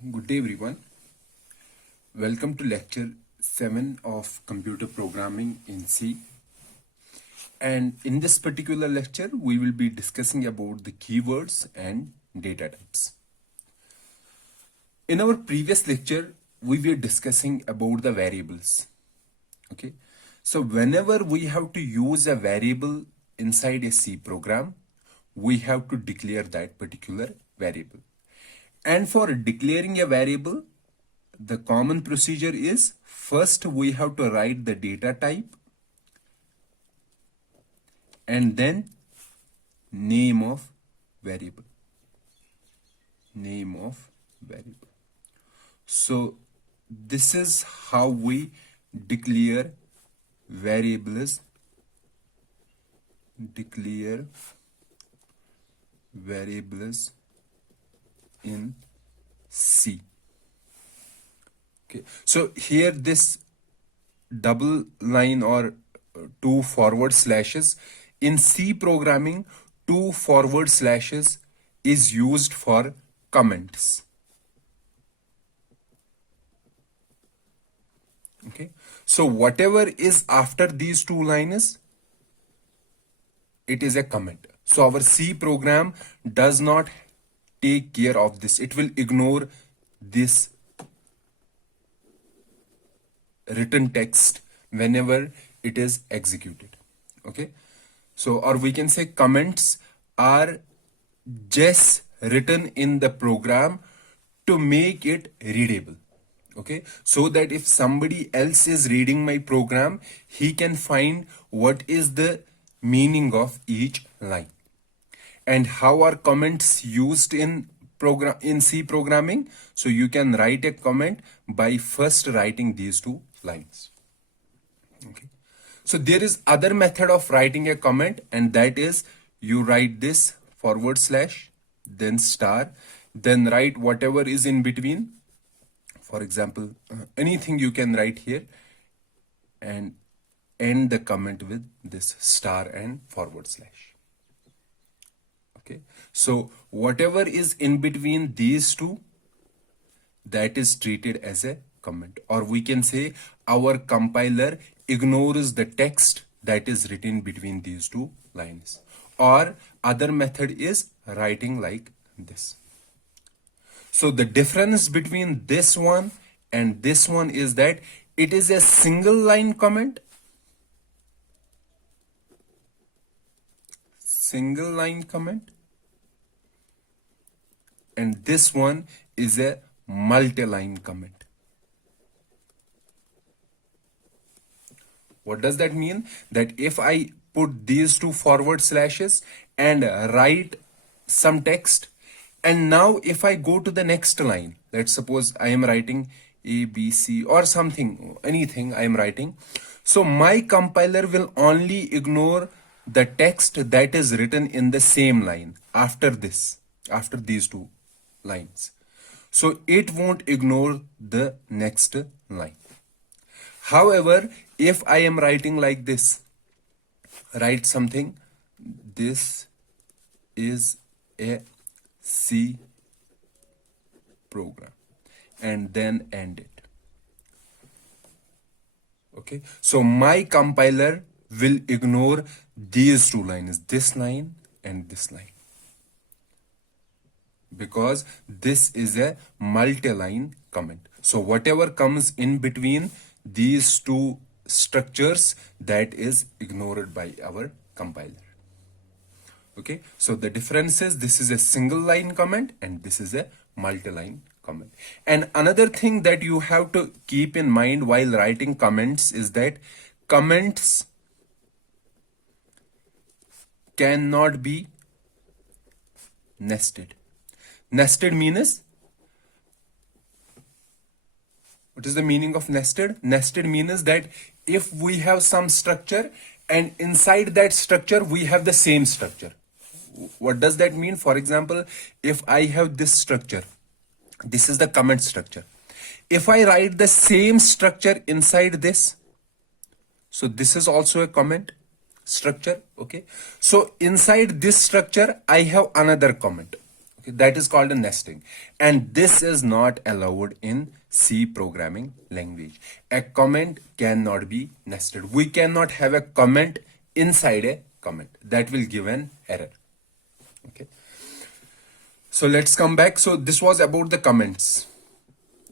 Good day everyone. Welcome to lecture 7 of computer programming in C. And in this particular lecture, we will be discussing about the keywords and data types. In our previous lecture, we were discussing about the variables. Okay. So whenever we have to use a variable inside a C program, we have to declare that particular variable. And for declaring a variable, the common procedure is first we have to write the data type and then name of variable. Name of variable. So this is how we declare variables. Declare variables in C. Okay, so here this double line or two forward slashes in C programming, two forward slashes is used for comments. Okay, so whatever is after these two lines, it is a comment. So our C program does not take care of this. It will ignore this written text whenever it is executed. Okay, so or we can say comments are just written in the program to make it readable. Okay, so that if somebody else is reading my program, he can find what is the meaning of each line. And how are comments used in C programming? So you can write a comment by first writing these two lines. Okay. So there is other method of writing a comment, and that is you write this forward slash, then star, then write whatever is in between. For example, anything you can write here and end the comment with this star and forward slash. Okay, so whatever is in between these two, that is treated as a comment, or we can say our compiler ignores the text that is written between these two lines. Or other method is writing like this. So the difference between this one and this one is that it is a single line comment. Single line comment. And this one is a multi-line comment. What does that mean? That if I put these two forward slashes and write some text, and now if I go to the next line, let's suppose I am writing A, B, C or something, anything I am writing. So my compiler will only ignore the text that is written in the same line after this, after these two lines. So it won't ignore the next line. However, if I am writing like this, write something, this is a C program, and then end it. Okay, so my compiler will ignore these two lines, this line and this line, because this is a multi-line comment. So whatever comes in between these two structures, that is ignored by our compiler. Okay, so the difference is this is a single line comment and this is a multi-line comment. And another thing that you have to keep in mind while writing comments is that comments cannot be nested. Nested means, what is the meaning of nested? Nested means that if we have some structure and inside that structure we have the same structure. What does that mean? For example, if I have this structure, this is the comment structure. If I write the same structure inside this, so this is also a comment structure. Okay, so inside this structure I have another comment. Okay, Okay, that is called a nesting. And this is not allowed in C programming language. A comment cannot be nested. We cannot have a comment inside a comment. That will give an error. Okay. So let's come back. So this was about the comments.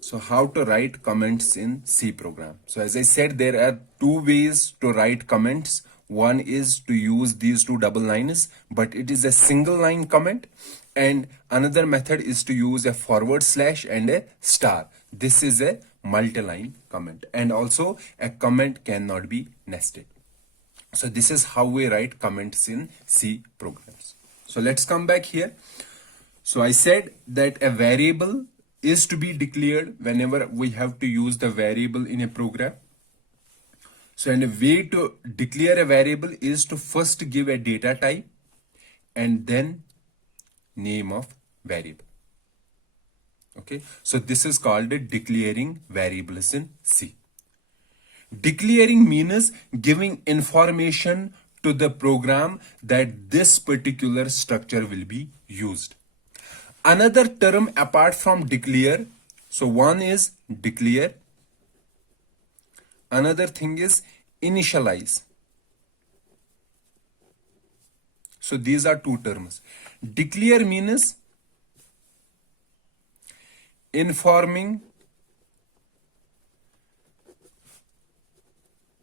So how to write comments in C program. So as I said, there are two ways to write comments. One is to use these two double lines, but it is a single line comment. And another method is to use a forward slash and a star. This is a multi-line comment. And also a comment cannot be nested. So this is how we write comments in C programs. So let's come back here. So I said that a variable is to be declared whenever we have to use the variable in a program. So and a way to declare a variable is to first give a data type and then name of variable. Okay, so this is called a declaring variables in C. Declaring means giving information to the program that this particular structure will be used. Another term apart from declare, so one is declare, another thing is initialize. So these are two terms. Declare means informing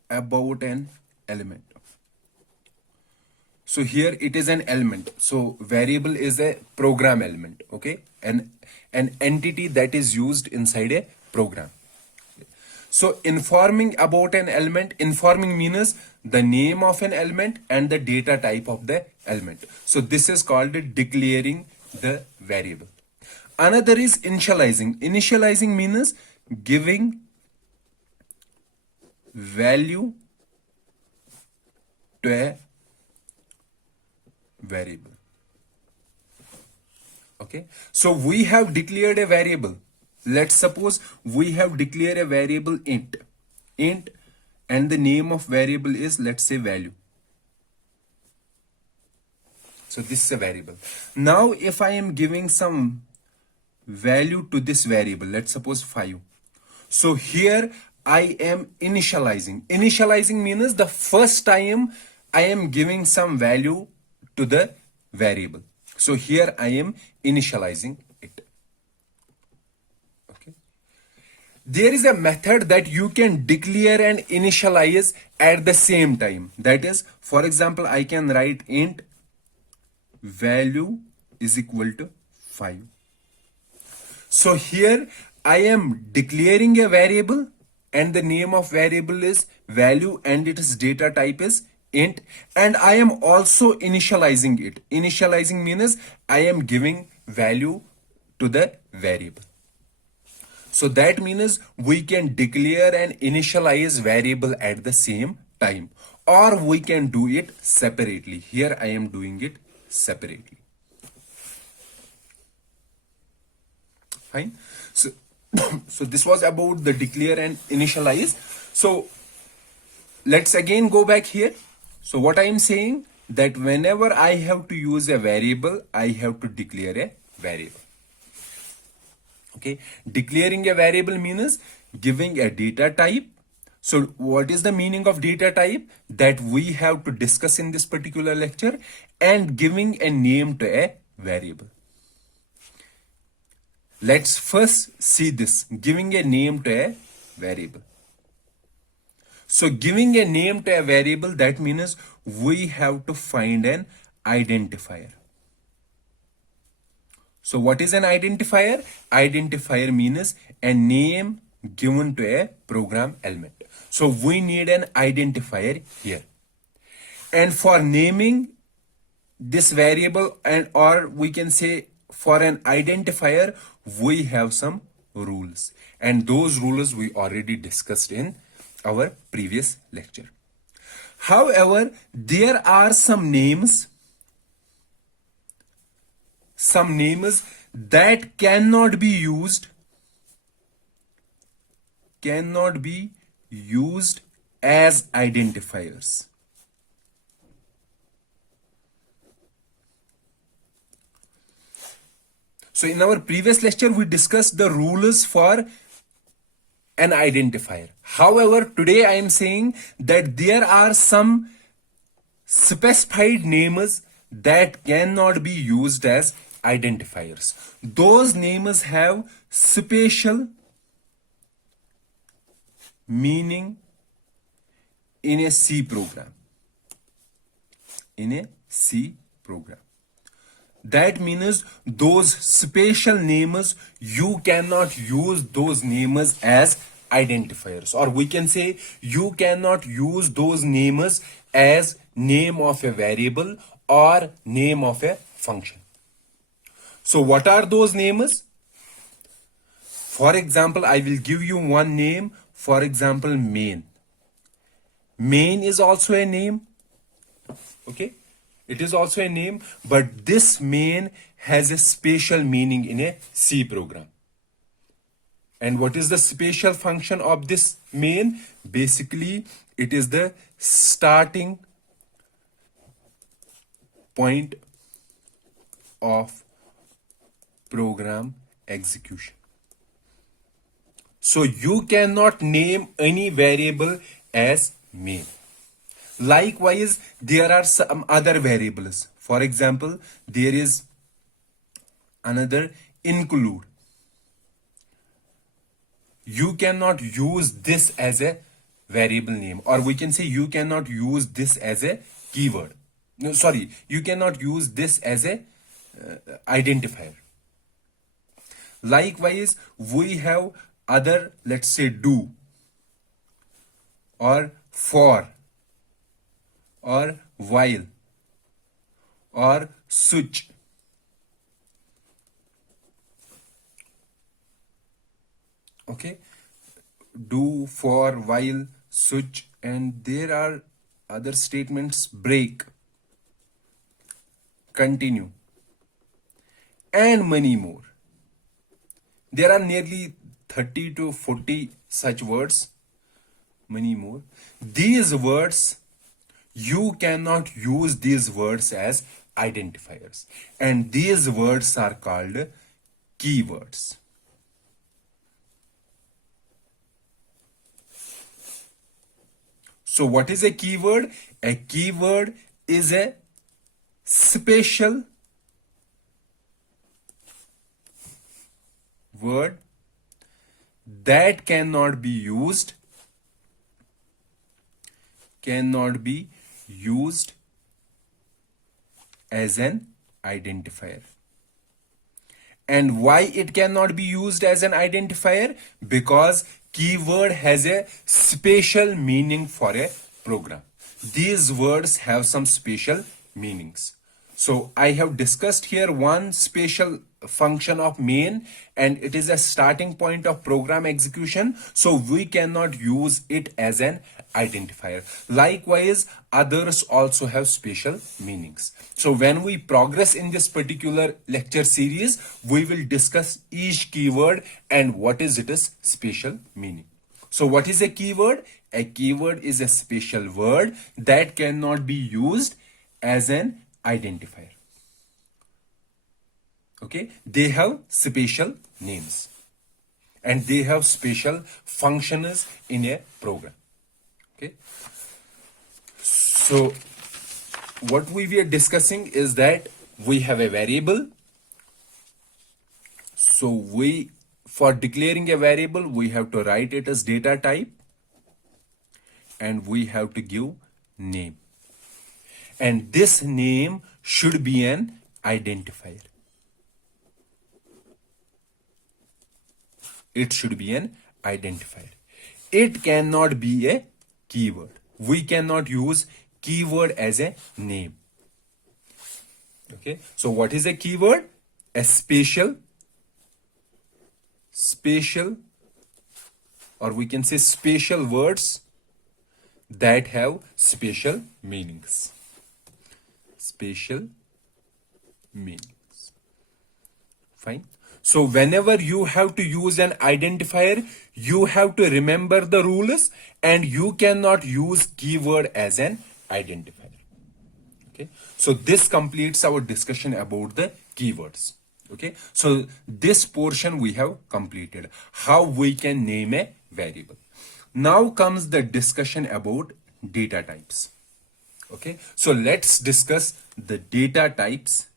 about an element. So here it is an element. So variable is a program element, okay? And an entity that is used inside a program. So informing about an element, informing means the name of an element and the data type of the element. So this is called declaring the variable. Another is initializing. Initializing means giving value to a variable. Okay, so we have declared a variable. Let's suppose we have declared a variable int, and the name of variable is, let's say, value. So this is a variable. Now if I am giving some value to this variable, let's suppose 5. So here I am initializing. Initializing means the first time I am giving some value to the variable. So here I am initializing it. Okay. There is a method that you can declare and initialize at the same time. That is, for example, I can write int value is equal to 5. So here I am declaring a variable and the name of variable is value and its data type is int, and I am also initializing it. Initializing means I am giving value to the variable. So that means we can declare and initialize variable at the same time, or we can do it separately. Here I am doing it separately. Fine. So, so this was about the declare and initialize. So let's again go back here. So what I am saying, that whenever I have to use a variable, I have to declare a variable. Okay, declaring a variable means giving a data type. So what is the meaning of data type? That we have to discuss in this particular lecture, and giving a name to a variable. Let's first see this, giving a name to a variable. So giving a name to a variable, that means we have to find an identifier. So what is an identifier? Identifier means a name given to a program element. So we need an identifier here. And for naming this variable, and or we can say for an identifier, we have some rules. And those rules we already discussed in our previous lecture. However, there are some names that cannot be used as identifiers. So in our previous lecture, we discussed the rules for an identifier. However, today I am saying that there are some specified names that cannot be used as identifiers. Those names have special meaning in a C program. In a C program. That means those special names, you cannot use those names as identifiers, or we can say you cannot use those names as name of a variable or name of a function. So what are those names? For example, I will give you one name. For example, main. Main is also a name. Okay, it is also a name, but this main has a special meaning in a C program. And what is the special function of this main? Basically, it is the starting point of program execution. So you cannot name any variable as main. Likewise, there are some other variables. For example, there is another include. You cannot use this as a variable name, or we can say you cannot use this as a keyword. No, sorry, you cannot use this as a identifier. Likewise, we have other, let's say do, or for, or while, or switch. Okay, do, for, while, switch, and there are other statements: break, continue, and many more. There are nearly 30 to 40 such words, many more. These words, you cannot use these words as identifiers, and these words are called keywords. So what is a keyword? A keyword is a special word that cannot be used as an identifier. And why it cannot be used as an identifier? Because keyword has a special meaning for a program. These words have some special meanings. So I have discussed here one special function of main, and it is a starting point of program execution. So we cannot use it as an identifier. Likewise, others also have special meanings. So when we progress in this particular lecture series, we will discuss each keyword and what is its special meaning. So what is a keyword? A keyword is a special word that cannot be used as an identifier. Okay, they have special names and they have special functions in a program. Okay, so what we were discussing is that we have a variable. So for declaring a variable, we have to write it as data type, and we have to give name, and this name should be an identifier. It should be an identifier. It cannot be a keyword. We cannot use keyword as a name. Okay, so what is a keyword? A special, or we can say special words that have special meanings. Special meanings. Fine. So whenever you have to use an identifier, you have to remember the rules, and you cannot use keyword as an identifier. Okay. So this completes our discussion about the keywords. Okay, so this portion we have completed. How we can name a variable. Now comes the discussion about data types. Okay, so let's discuss the data types.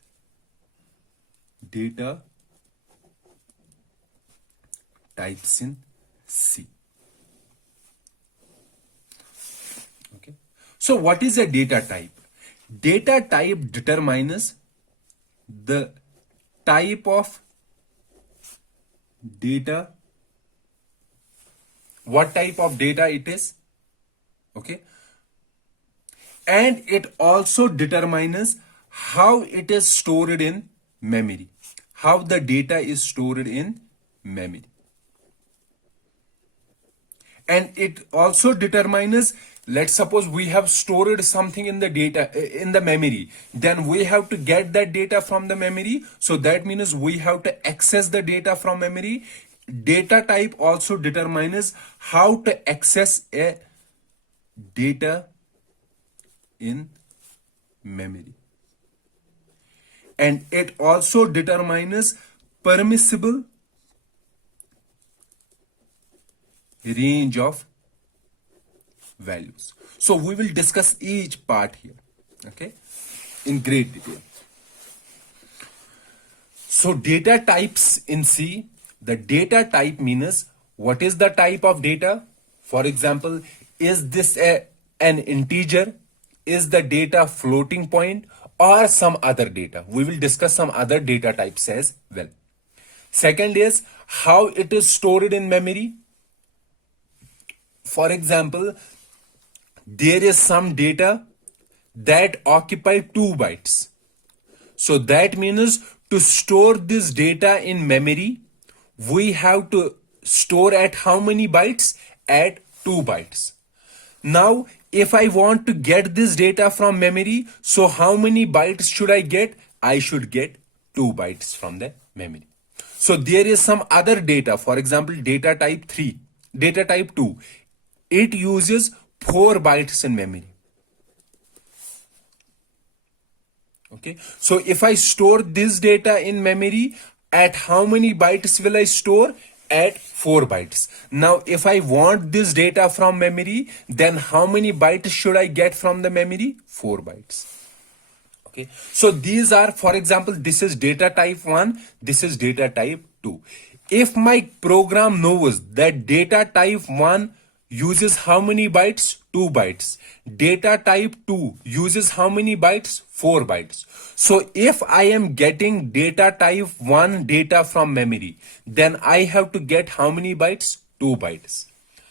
Data types in C. Okay, so what is a data type? Data type determines the type of data, what type of data it is. Okay, and it also determines how it is stored in memory, how the data is stored in memory. And it also determines, let's suppose we have stored something in the data in the memory, then we have to get that data from the memory, so that means we have to access the data from memory. Data type also determines how to access a data in memory, and it also determines permissible range of values. So we will discuss each part here, okay, in great detail. So data types in C, the data type means what is the type of data. For example, is this an integer? Is the data floating point or some other data? We will discuss some other data types as well. Second is how it is stored in memory. For example, there is some data that occupy 2 bytes. So that means to store this data in memory, we have to store at how many bytes? At 2 bytes. Now, if I want to get this data from memory, so how many bytes should I get? I should get 2 bytes from the memory. So there is some other data, for example, data type 3, data type 2. It uses 4 bytes in memory. Okay, so if I store this data in memory, at how many bytes will I store? At 4 bytes. Now, if I want this data from memory, then how many bytes should I get from the memory? 4 bytes. Okay, so these are, for example, this is data type 1, this is data type 2. If my program knows that data type 1 uses how many bytes? 2 bytes. Data type 2 uses how many bytes? 4 bytes. So if I am getting data type 1 data from memory, then I have to get how many bytes? 2 bytes.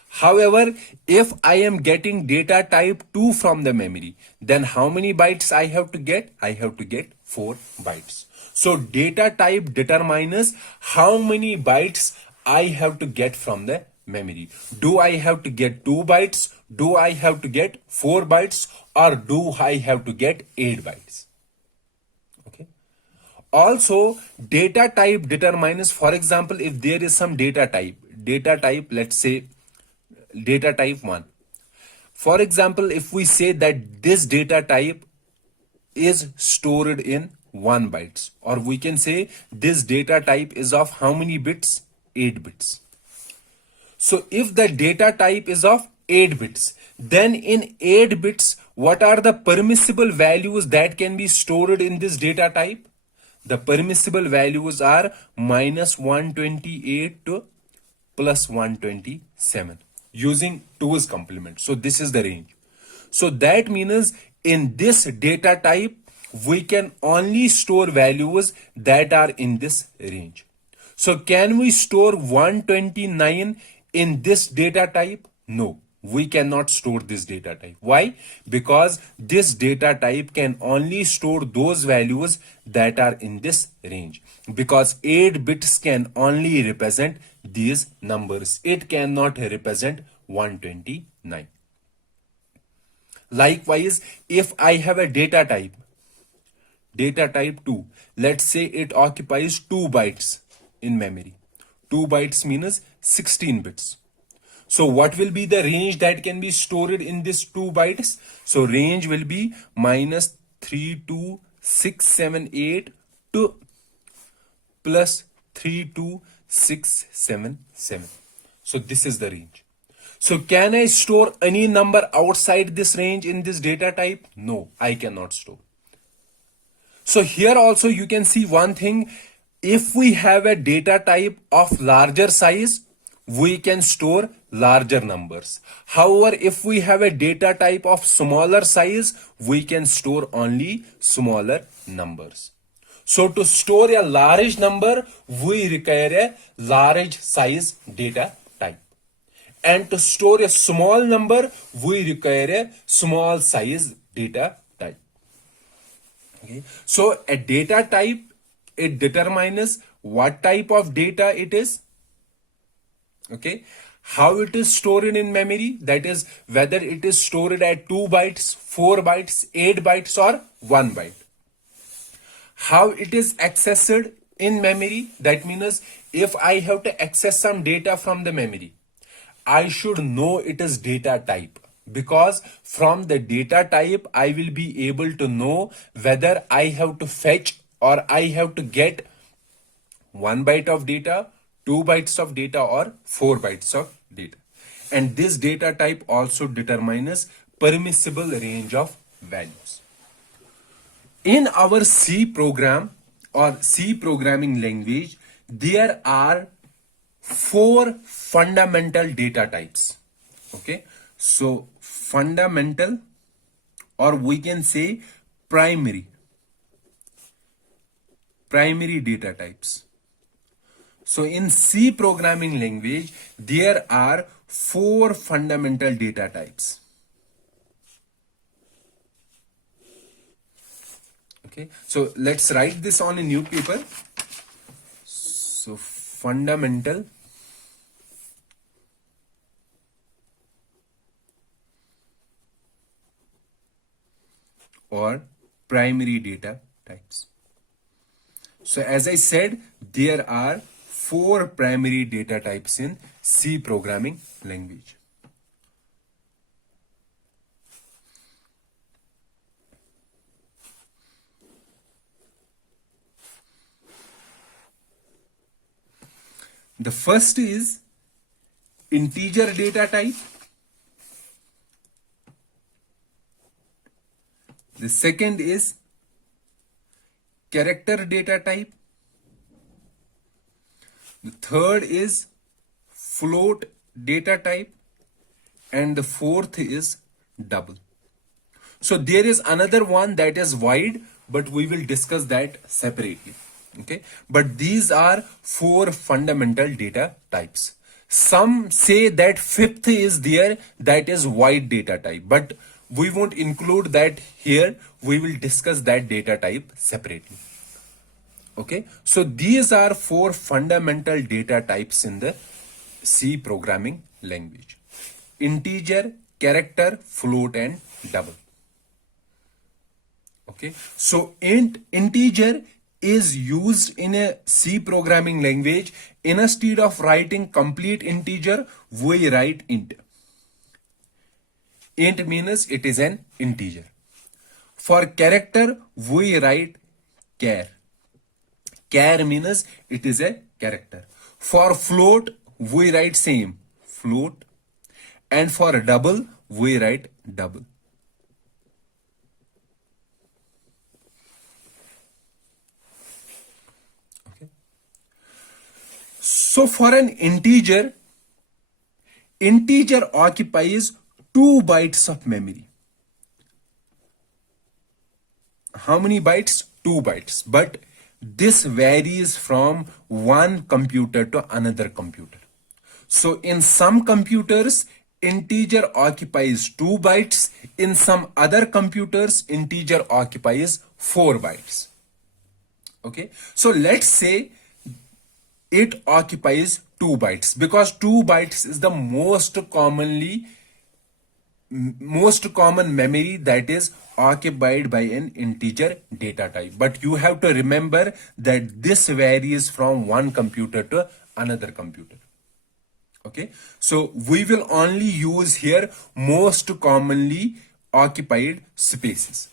However, if I am getting data type 2 from the memory, then how many bytes I have to get? I have to get 4 bytes. So data type determines how many bytes I have to get from the memory. Do I have to get 2 bytes? Do I have to get 4 bytes? Or do I have to get 8 bytes? Okay. Also, data type determines, for example, if there is some data type, let's say data type 1. For example, if we say that this data type is stored in 1 bytes, or we can say this data type is of how many bits? 8 bits. So if the data type is of 8 bits, then in 8 bits, what are the permissible values that can be stored in this data type? The permissible values are minus 128 to plus 127 using 2's complement. So this is the range. So that means in this data type, we can only store values that are in this range. So can we store 129 in this data type? No, we cannot store this data type. Why? Because this data type can only store those values that are in this range. Because 8 bits can only represent these numbers. It cannot represent 129. Likewise, if I have a data type 2, let's say it occupies 2 bytes in memory. 2 bytes means 16 bits. So what will be the range that can be stored in this 2 bytes? So range will be minus 32678 to plus 32677. So this is the range. So can I store any number outside this range in this data type? No, I cannot store. So here also you can see one thing. If we have a data type of larger size, we can store larger numbers. However, if we have a data type of smaller size, we can store only smaller numbers. So to store a large number, we require a large size data type. And to store a small number, we require a small size data type. Okay. So a data type, it determines what type of data it is. Okay. How it is stored in memory, that is whether it is stored at 2 bytes, 4 bytes, 8 bytes or 1 byte. How it is accessed in memory, that means if I have to access some data from the memory, I should know it is data type, because from the data type I will be able to know whether I have to fetch or I have to get 1 byte of data, 2 bytes of data or 4 bytes of data. And this data type also determines permissible range of values. In our C program or C programming language, there are 4 fundamental data types. Okay, so fundamental, or we can say primary data types. So in C programming language, there are 4 fundamental data types. Okay, so let's write this on a new paper. So fundamental or primary data types. So as I said, there are 4 primary data types in C programming language. The first is integer data type. The second is character data type. The third is float data type. And the fourth is double. So there is another one that is wide, but we will discuss that separately. Okay, but these are 4 fundamental data types. Some say that fifth is there, that is wide data type, but we won't include that here. We will discuss that data type separately. Okay, so these are 4 fundamental data types in the C programming language: integer, character, float and double. Okay, so integer is used in a C programming language. Instead of writing complete integer, we write int. Int means it is an integer. For character, we write char. Char means it is a character. For float, we write same, float. And for double, we write double. So for an integer occupies 2 bytes of memory. How many bytes? 2 bytes. But this varies from one computer to another computer. So in some computers, integer occupies 2 bytes. In some other computers, integer occupies 4 bytes. Okay. So let's say it occupies 2 bytes, because 2 bytes is the most common memory that is occupied by an integer data type. But you have to remember that this varies from one computer to another computer. Okay, so we will only use here most commonly occupied spaces.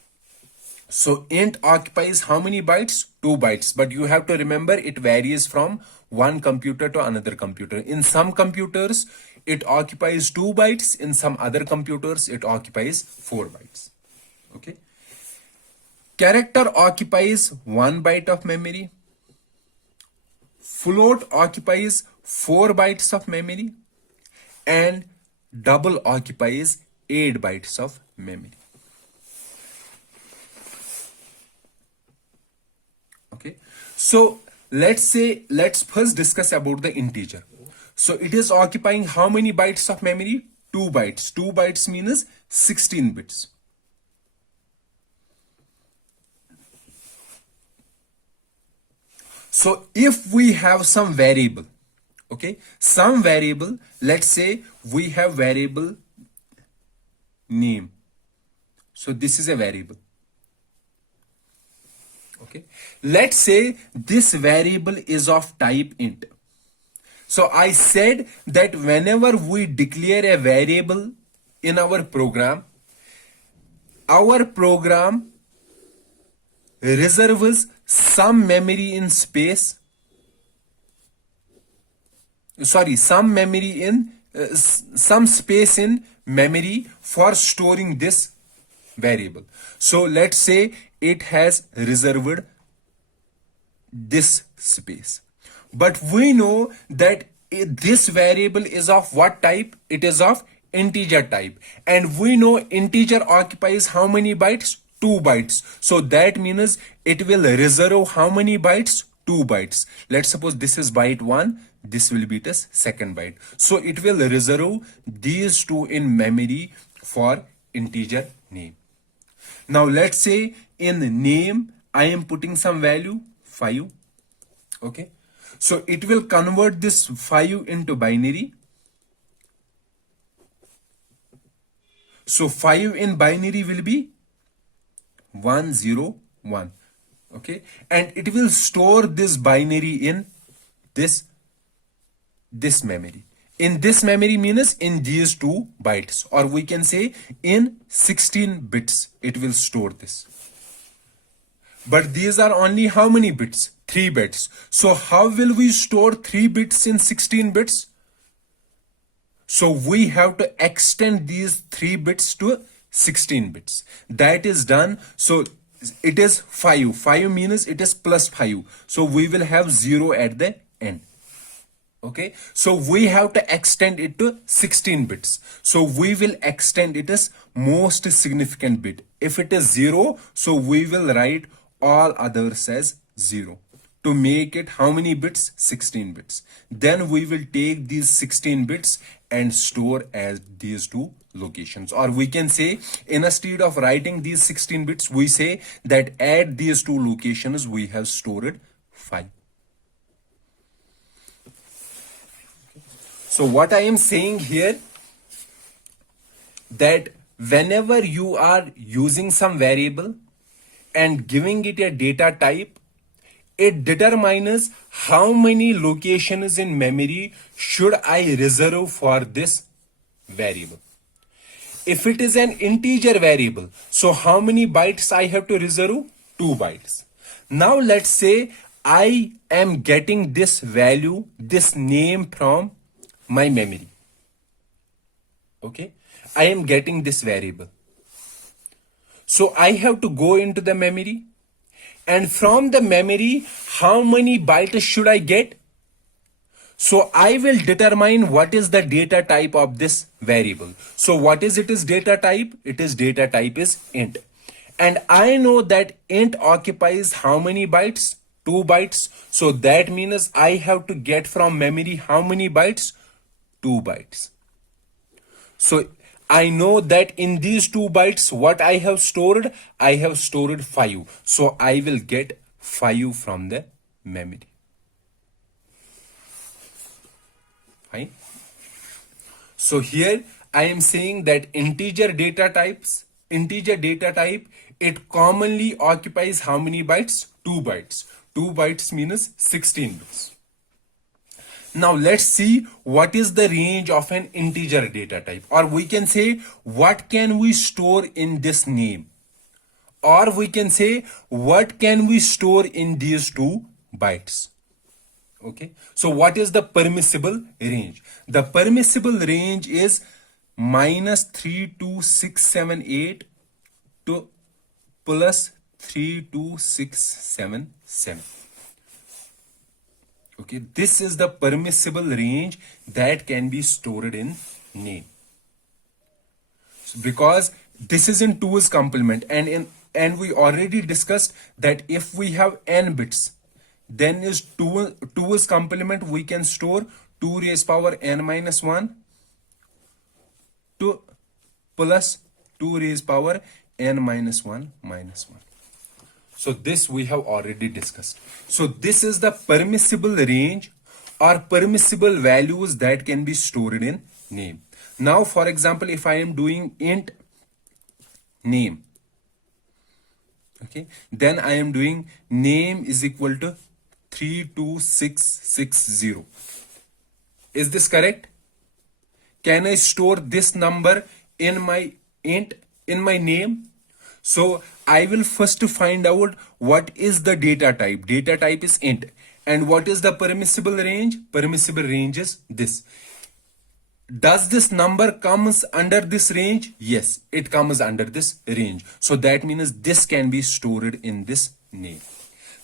So int occupies how many bytes? 2 bytes. But you have to remember it varies from one computer to another computer. In some computers, it occupies 2 bytes. In some other computers, it occupies 4 bytes. Okay. Character occupies 1 byte of memory. Float occupies 4 bytes of memory. And double occupies 8 bytes of memory. Okay, so let's first discuss about the integer. So it is occupying how many bytes of memory? 2 bytes. 2 bytes means 16 bits. So if we have some variable, okay, some variable, let's say we have variable name. So this is a variable. Okay, let's say this variable is of type int. So I said that whenever we declare a variable in our program reserves some memory in space. Sorry, some memory in some space in memory for storing this variable. So let's say it has reserved this space. But we know that this variable is of what type? It is of integer type. And we know integer occupies how many bytes? 2 bytes. So that means it will reserve how many bytes? 2 bytes. Let's suppose this is byte 1. This will be the second byte. So it will reserve these two in memory for integer name. Now let's say in name I am putting some value 5. Okay. So it will convert this 5 into binary. So 5 in binary will be 101. Okay. And it will store this binary in this memory. In this memory means in these 2 bytes, or we can say in 16 bits it will store this. But these are only how many bits? 3 bits. So how will we store 3 bits in 16 bits? So we have to extend these 3 bits to 16 bits. That is done. So it is 5. 5 means it is plus 5. So we will have 0 at the end. Okay, so we have to extend it to 16 bits. So we will extend it as most significant bit. If it is 0, so we will write all others as 0 to make it how many bits? 16 bits. Then we will take these 16 bits and store as these 2 locations. Or we can say instead of writing these 16 bits, we say that at these 2 locations we have stored 5. So what I am saying here, that whenever you are using some variable and giving it a data type, it determines how many locations in memory should I reserve for this variable. If it is an integer variable, so how many bytes I have to reserve? 2 bytes. Now let's say I am getting this value, this name from my memory. Okay, I am getting this variable. So I have to go into the memory, and from the memory, how many bytes should I get? So I will determine what is the data type of this variable. So what is its data type? Its data type is int. And I know that int occupies how many bytes? 2 bytes. So that means I have to get from memory how many bytes? 2 bytes. So I know that in these 2 bytes, what I have stored? I have stored 5. So I will get 5 from the memory. Fine. So here I am saying that integer data type, it commonly occupies how many bytes? 2 bytes. 2 bytes means 16 bits. Now let's see what is the range of an integer data type, or we can say what can we store in this name, Or we can say, what can we store in these 2 bytes? Okay, so what is the permissible range? The permissible range is -32678 to +32677. Okay, this is the permissible range that can be stored in name. So because this is in 2's complement, and we already discussed that if we have n bits, then is 2's complement we can store 2 raised power n minus 1 to plus 2 raised power n minus 1 minus 1. So this we have already discussed. So this is the permissible range or permissible values that can be stored in name. Now, for example, if I am doing int name, okay, then I am doing name is equal to 32660. Is this correct? Can I store this number in my int, in my name? So I will first find out what is the data type. Data type is int. And what is the permissible range? Permissible range is this. Does this number comes under this range? Yes, it comes under this range. So that means this can be stored in this name.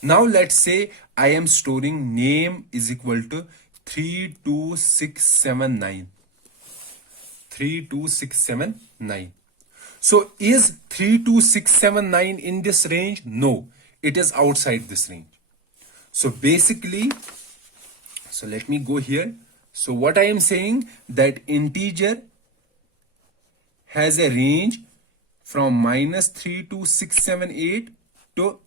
Now let's say I am storing name is equal to 32679. 32679. So is 32679 in this range? No, it is outside this range. So basically, so let me go here. So what I am saying that integer has a range from -32678 to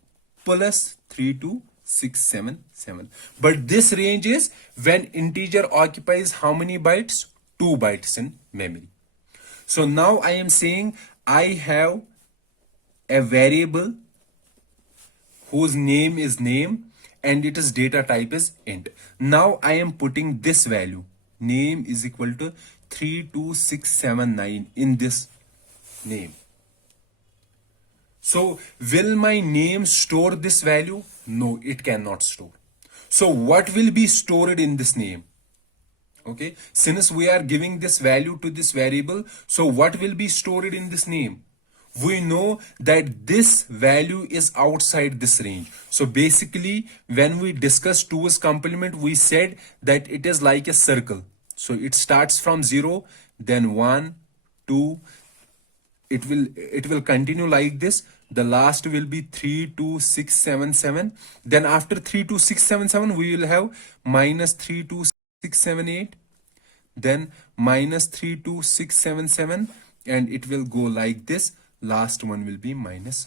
+32677. But this range is when integer occupies how many bytes? 2 bytes in memory. So now I am saying I have a variable whose name is name and its data type is int. Now I am putting this value, name is equal to 32679 in this name. So will my name store this value? No, it cannot store. So what will be stored in this name? Okay, since we are giving this value to this variable, so what will be stored in this name? We know that this value is outside this range. So basically, when we discussed 2's complement, we said that it is like a circle. So it starts from 0, then 1, 2. It will continue like this. The last will be 32677. Then after 32677, we will have -32678. Then -32677, and it will go like this. Last one will be -1.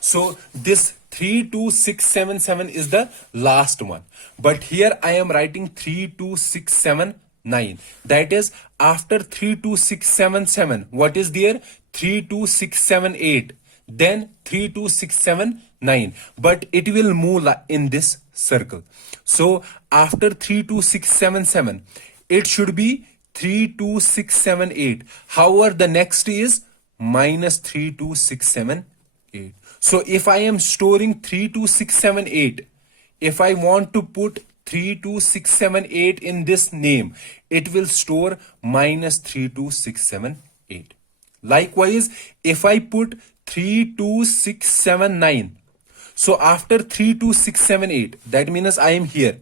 So this 32677 is the last one. But here I am writing 32679. That is after 32677, what is there? 32678. Then 32679. But it will move in this circle. So after 32677, it should be 32678. However, the next is -32678. So if I am storing 32678, if I want to put 32678 in this name, it will store -32678. Likewise, if I put 32679, so after 32678, that means I am here.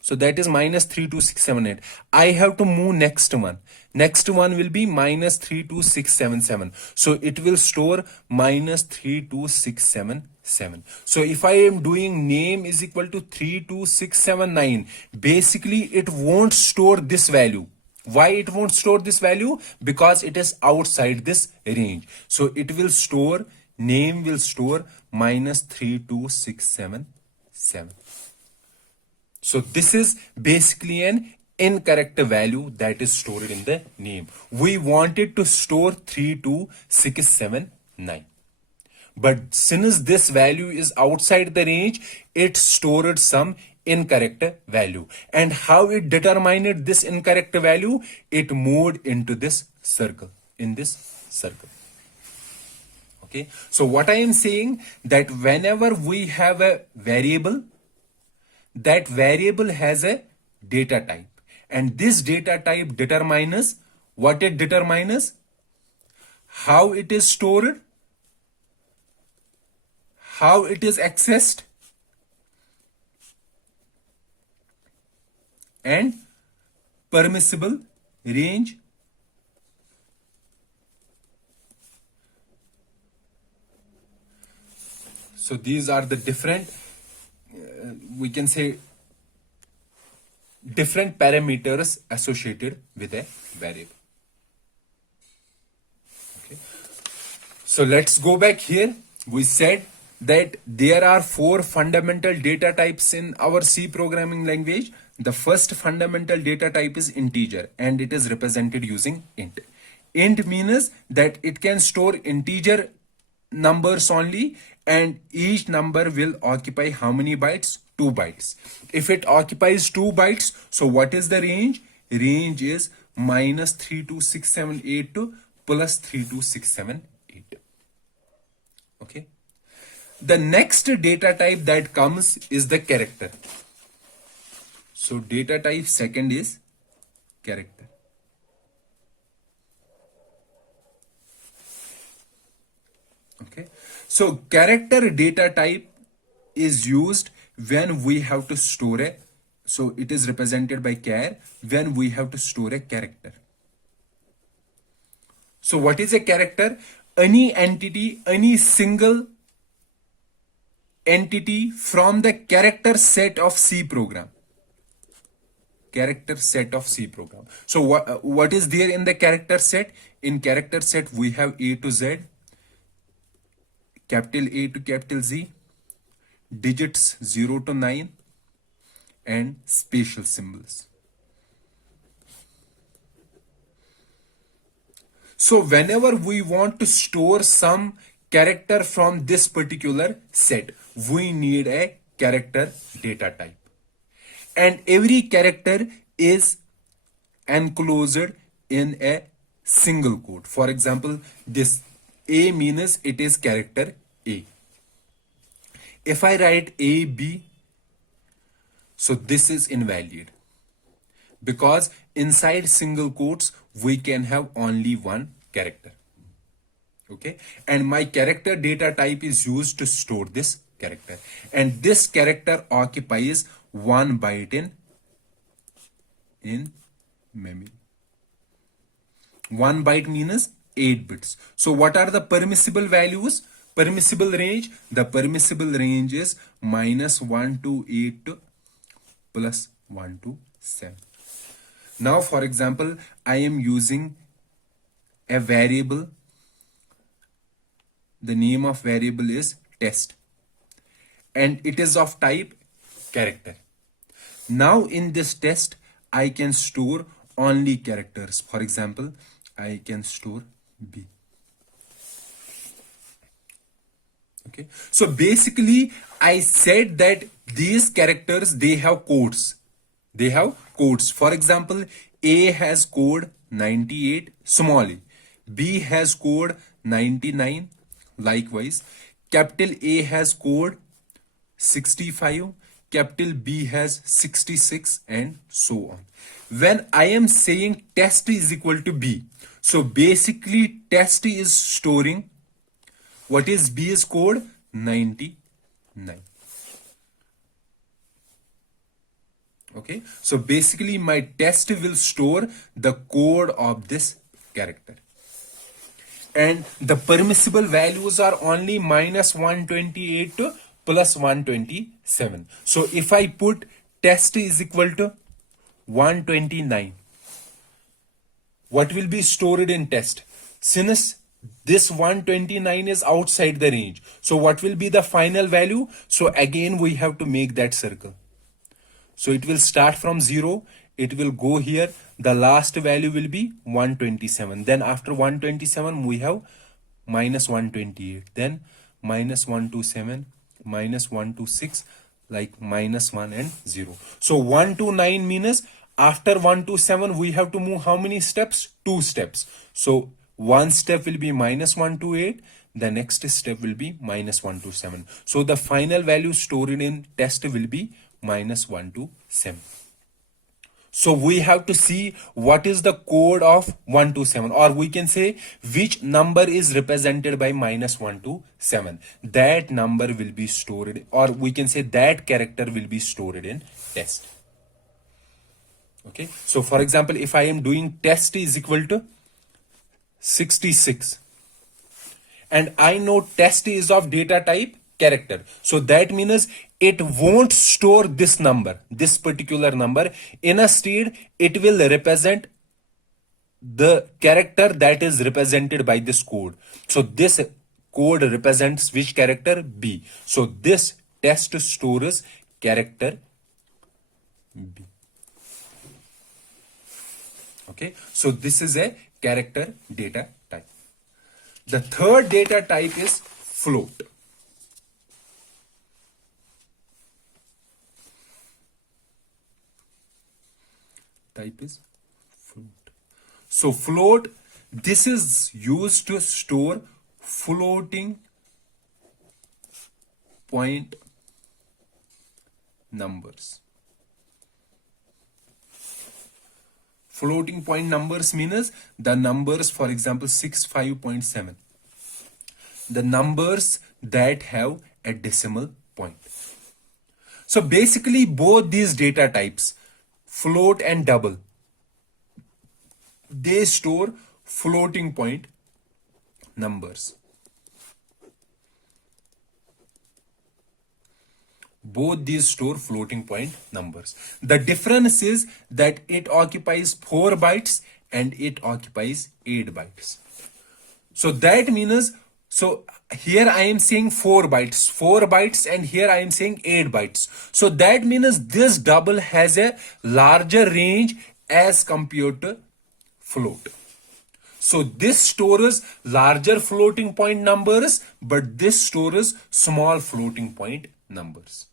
So that is -32678. I have to move next one. Next one will be -32677. So it will store -32677. So if I am doing name is equal to 32679, basically it won't store this value. Why it won't store this value? Because it is outside this range. So it will store, name will store -32677. So this is basically an incorrect value that is stored in the name. We wanted to store 32679. But since this value is outside the range, it stored some incorrect value. And how it determined this incorrect value? It moved into this circle, in this circle. Okay, so what I am saying, that whenever we have a variable, that variable has a data type, and this data type determines what it determines, how it is stored, how it is accessed, and permissible range. So these are the different, we can say, different parameters associated with a variable. Okay. So let's go back here. We said that there are 4 fundamental data types in our C programming language. The first fundamental data type is integer, and it is represented using int. Int means that it can store integer numbers only, and each number will occupy how many bytes? 2 bytes. If it occupies 2 bytes, so what is the range? Range is minus 32678 to plus 32678. Okay. The next data type that comes is the character. So data type second is character. Okay. So character data type is used when we have to store a, so it is represented by char when we have to store a character. So what is a character? Any entity, any single entity from the character set of C program. Character set of C program. So what is there in the character set? In character set we have A to Z, capital A to capital Z, digits 0 to 9, and spatial symbols. So whenever we want to store some character from this particular set, we need a character data type. And every character is enclosed in a single quote. For example, this A means it is character A. If I write A, B, so this is invalid, because inside single quotes we can have only one character. Okay, and my character data type is used to store this character, and this character occupies 1 byte in memory. 1 byte means 8 bits. So what are the permissible values? Permissible range. The permissible range is minus 128 to plus 127. Now, for example, I am using a variable. The name of variable is test, and it is of type character. Now in this test, I can store only characters. For example, I can store B. Okay, so basically I said that these characters, they have codes. They have codes. For example, A has code 98, small a. B has code 99. Likewise, capital A has code 65, capital B has 66, and so on. When I am saying test is equal to B, so basically test is storing, what is B's code? 99. Okay, so basically my test will store the code of this character. And the permissible values are only minus 128 to plus 127. So if I put test is equal to 129, what will be stored in test? Since this 129 is outside the range, so what will be the final value? So again we have to make that circle. So it will start from 0, it will go here, the last value will be 127. Then after 127 we have minus 128, then minus 127, minus 126, like minus 1 and 0. So 129 means after 127 we have to move how many steps? 2 steps. So one step will be minus 128, the next step will be -1 to 7. So the final value stored in test will be -1 to 7. So we have to see what is the code of 1 to 7, or we can say which number is represented by -1 to 7. That number will be stored, or we can say that character will be stored in test. Okay. So for example, if I am doing test is equal to 66, and I know test is of data type character, so that means it won't store this number, this particular number. Instead, it will represent the character that is represented by this code. So this code represents which character? B. So this test stores character B. Okay, so this is a character data type. The third data type is float. Type is float. So float, this is used to store floating point numbers. Floating point numbers means the numbers, for example, 65.7. The numbers that have a decimal point. So basically both these data types, float and double, they store floating point numbers. Both these store floating point numbers. The difference is that it occupies 4 bytes and it occupies 8 bytes. So that means, so here I am saying 4 bytes, and here I am saying 8 bytes. So that means this double has a larger range as compared to float. So this stores larger floating point numbers, but this stores small floating point numbers.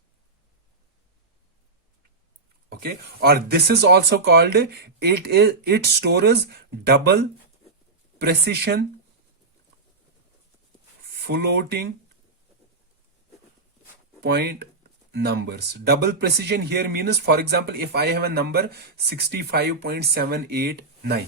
Okay, or this is also called, it stores double precision floating point numbers. Double precision here means, for example, if I have a number 65.789,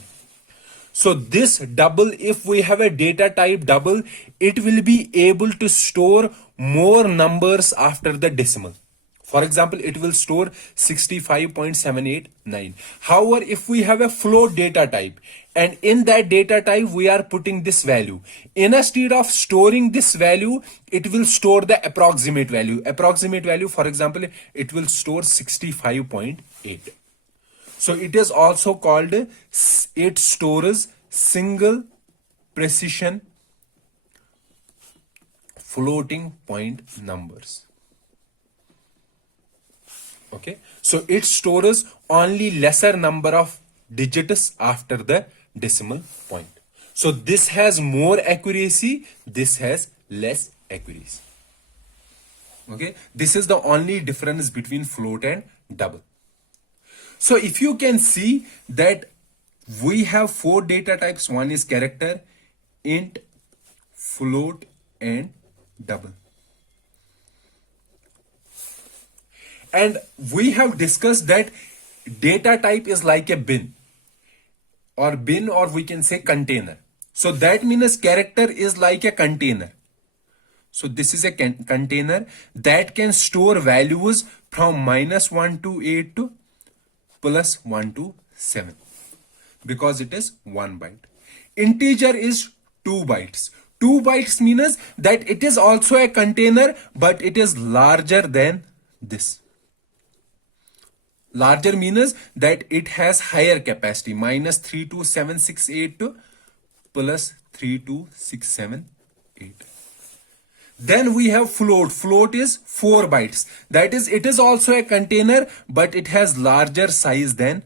so this double, if we have a data type double, it will be able to store more numbers after the decimal. For example, it will store 65.789. However, if we have a float data type, and in that data type we are putting this value, instead of storing this value, it will store the approximate value. Approximate value, for example, it will store 65.8. So it is also called, it stores single precision floating point numbers. Okay, so it stores only lesser number of digits after the decimal point. So this has more accuracy, this has less accuracy. Okay, this is the only difference between float and double. So if you can see that we have 4 data types, one is character, int, float, and double. And we have discussed that data type is like a bin, or we can say container. So that means character is like a container. So this is a container that can store values from -1 to 8 to +1 to 7, because it is 1 byte. Integer is 2 bytes. 2 bytes means that it is also a container, but it is larger than this. Larger means that it has higher capacity, -32768 to +32678. Then we have float. Float is 4 bytes. That is, it is also a container, but it has larger size than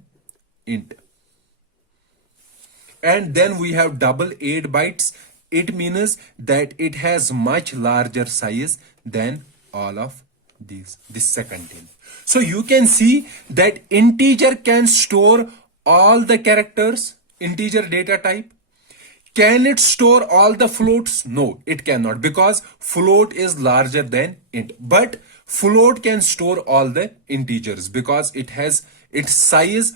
int. And then we have double, 8 bytes. It means that it has much larger size than all of these. This is a container. So you can see that integer can store all the characters, integer data type. Can it store all the floats? No, it cannot, because float is larger than int. But float can store all the integers because it has its size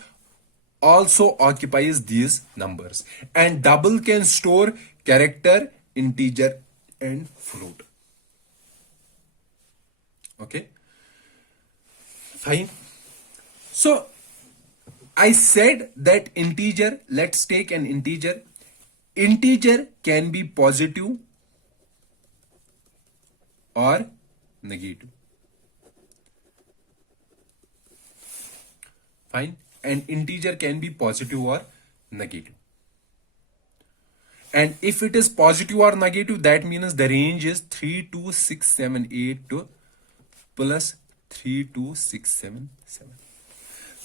also occupies these numbers. And double can store character, integer, and float. Okay, fine. So I said that integer, let's take an integer. Integer can be positive or negative. Fine. And integer can be positive or negative. And if it is positive or negative, that means the range is 32678 to plus 32677.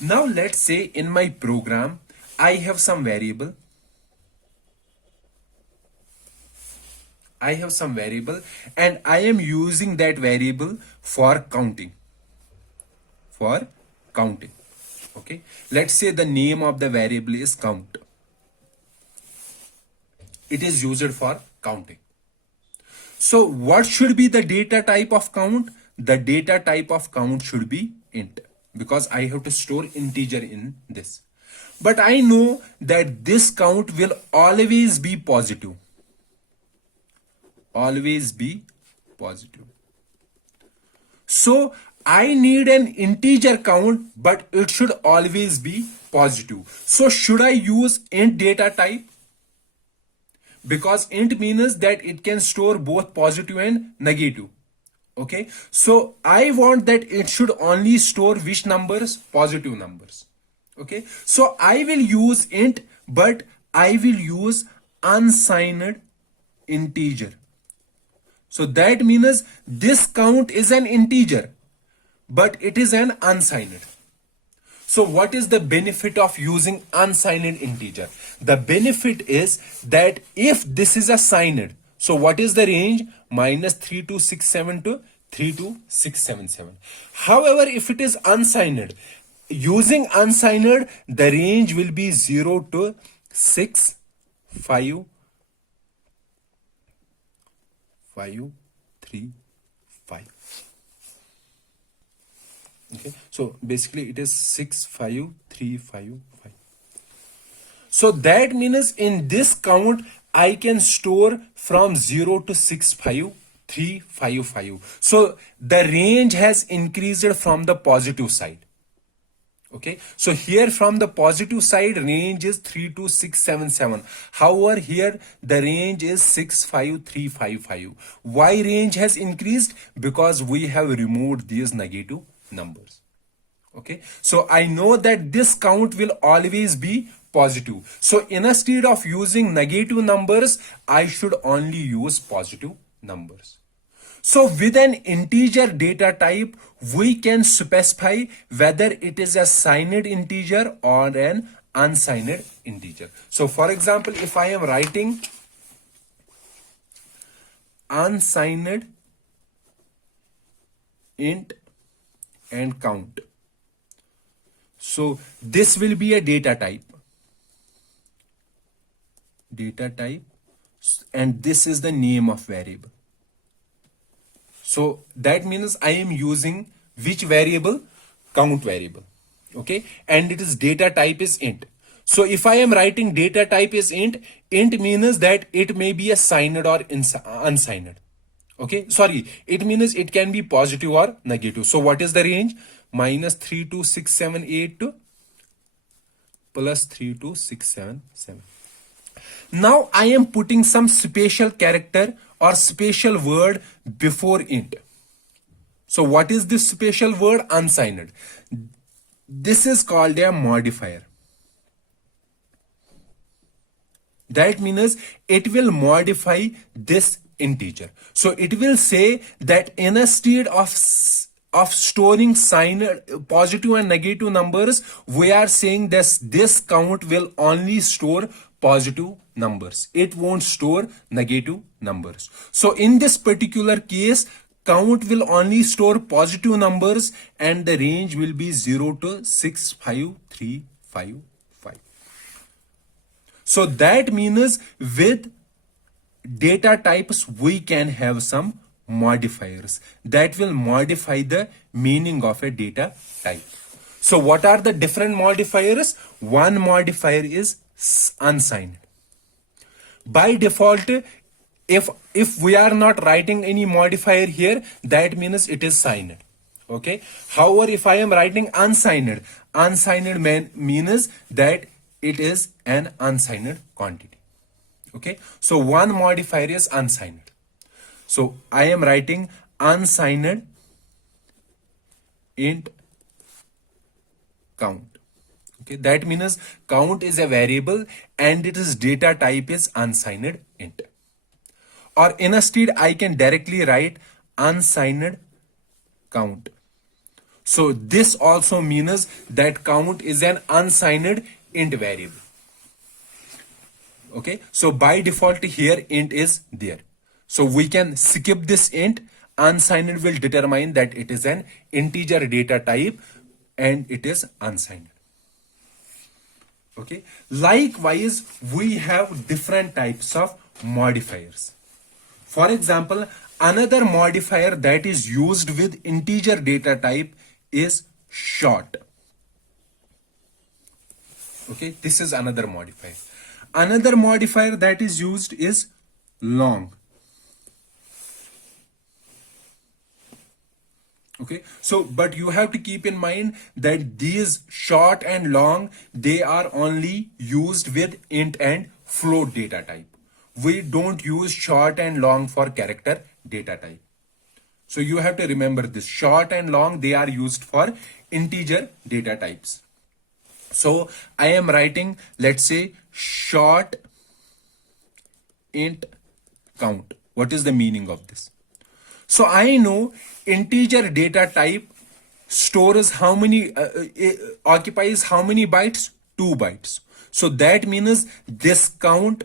Now let's say in my program, I have some variable. And I am using that variable for counting. Okay. Let's say the name of the variable is count. It is used for counting. So what should be the data type of count? The data type of count should be int, because I have to store integer in this. But I know that this count will always be positive. So I need an integer count, but it should always be positive. So should I use int data type? Because int means that it can store both positive and negative. Okay, so I want that it should only store which numbers? Positive numbers. Okay, so I will use int, but I will use unsigned integer. So that means this count is an integer, but it is an unsigned. So what is the benefit of using unsigned integer? The benefit is that if this is a signed, so what is the range? Minus 3267 to 32677. However, if it is unsigned, using unsigned, the range will be 0 to 6, 5, 5, 3, 5. Okay, so basically it is 6, 5, 3, 5, 5. So that means in this count, I can store from 0 to 6, 5, 3, 5, 5. So the range has increased from the positive side. Okay, so here from the positive side, range is 32677. However, here the range is 65355. Why range has increased? Because we have removed these negative numbers. Okay, so I know that this count will always be positive. So instead of using negative numbers, I should only use positive numbers. So with an integer data type, we can specify whether it is a signed integer or an unsigned integer. So for example, if I am writing unsigned int and count, so this will be a data type, and this is the name of variable. So that means I am using which variable? Count variable. Okay, and it is data type is int. So if I am writing data type is int means that it may be a signed or unsigned. Okay, sorry, it means it can be positive or negative. So what is the range? Minus 32678 to plus 32677. Now I am putting some special character or special word before int. So what is this special word? Unsigned. This is called a modifier. That means it will modify this integer. So it will say that instead of storing signed positive and negative numbers, we are saying this count will only store positive numbers. It won't store negative numbers. So in this particular case, count will only store positive numbers and the range will be 0 to 65355. So that means with data types we can have some modifiers that will modify the meaning of a data type. So what are the different modifiers? One modifier is unsigned. By default, if we are not writing any modifier here, that means it is signed. Okay. However, if I am writing unsigned, means that it is an unsigned quantity. Okay. So one modifier is unsigned. So I am writing unsigned int count. Okay, that means count is a variable and its data type is unsigned int. Or instead, I can directly write unsigned count. So this also means that count is an unsigned int variable. Okay, so by default here int is there. So we can skip this int. Unsigned will determine that it is an integer data type and it is unsigned. Okay. Likewise, we have different types of modifiers. For example, another modifier that is used with integer data type is short. Okay, this is another modifier. Another modifier that is used is long. Okay, so but you have to keep in mind that these short and long, they are only used with int and float data type. We don't use short and long for character data type. So you have to remember this. Short and long, they are used for integer data types. So I am writing, let's say, short int count. What is the meaning of this? So I know integer data type stores how many, occupies how many bytes? 2 bytes. So that means this count,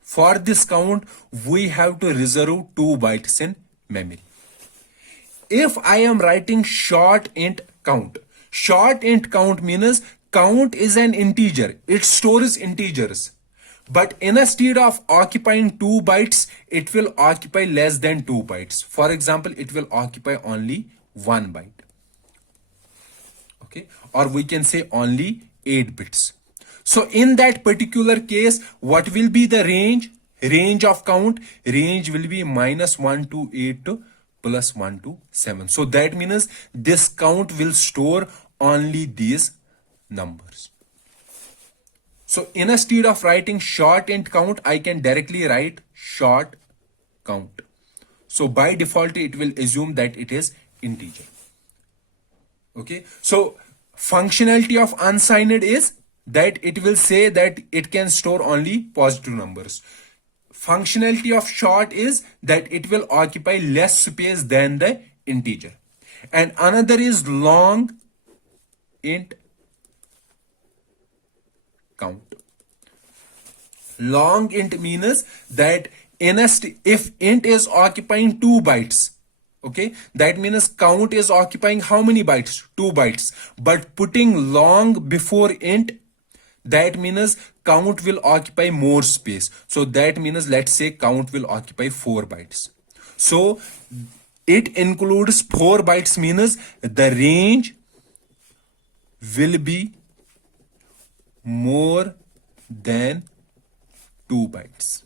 for this count, we have to reserve 2 bytes in memory. If I am writing short int count means count is an integer. It stores integers. But instead of occupying 2 bytes, it will occupy less than 2 bytes. For example, it will occupy only 1 byte. Okay. Or we can say only 8 bits. So in that particular case, what will be the range? Range of count? Range will be -1 to 8 to +1 to 7. So that means this count will store only these numbers. So instead of writing short int count, I can directly write short count. So by default, it will assume that it is integer. Okay. So functionality of unsigned is that it will say that it can store only positive numbers. Functionality of short is that it will occupy less space than the integer. And another is long int count. Long int means that if int is occupying 2 bytes, okay, that means count is occupying how many bytes? 2 bytes. But putting long before int, that means count will occupy more space. So that means, let's say count will occupy 4 bytes. So it includes 4 bytes means the range will be more than 2 bytes.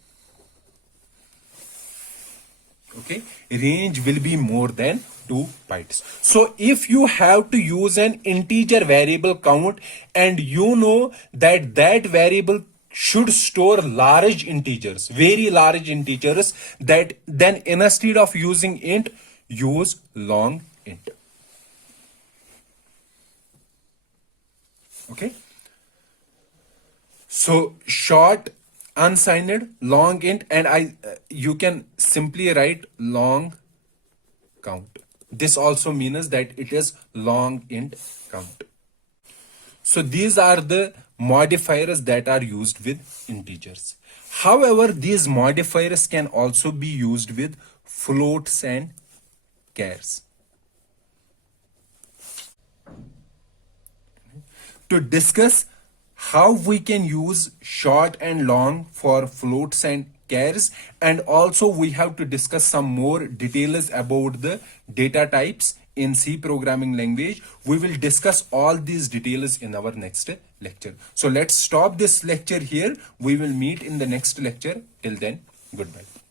Okay, range will be more than 2 bytes. So if you have to use an integer variable count and you know that that variable should store large integers, very large integers, that then instead of using int, use long int. Okay. So short, unsigned, long int, and you can simply write long count. This also means that it is long int count. So these are the modifiers that are used with integers. However, these modifiers can also be used with floats and chars. To discuss how we can use short and long for floats and chars, and also we have to discuss some more details about the data types in C programming language. We will discuss all these details in our next lecture. So let's stop this lecture here. We will meet in the next lecture. Till then, goodbye.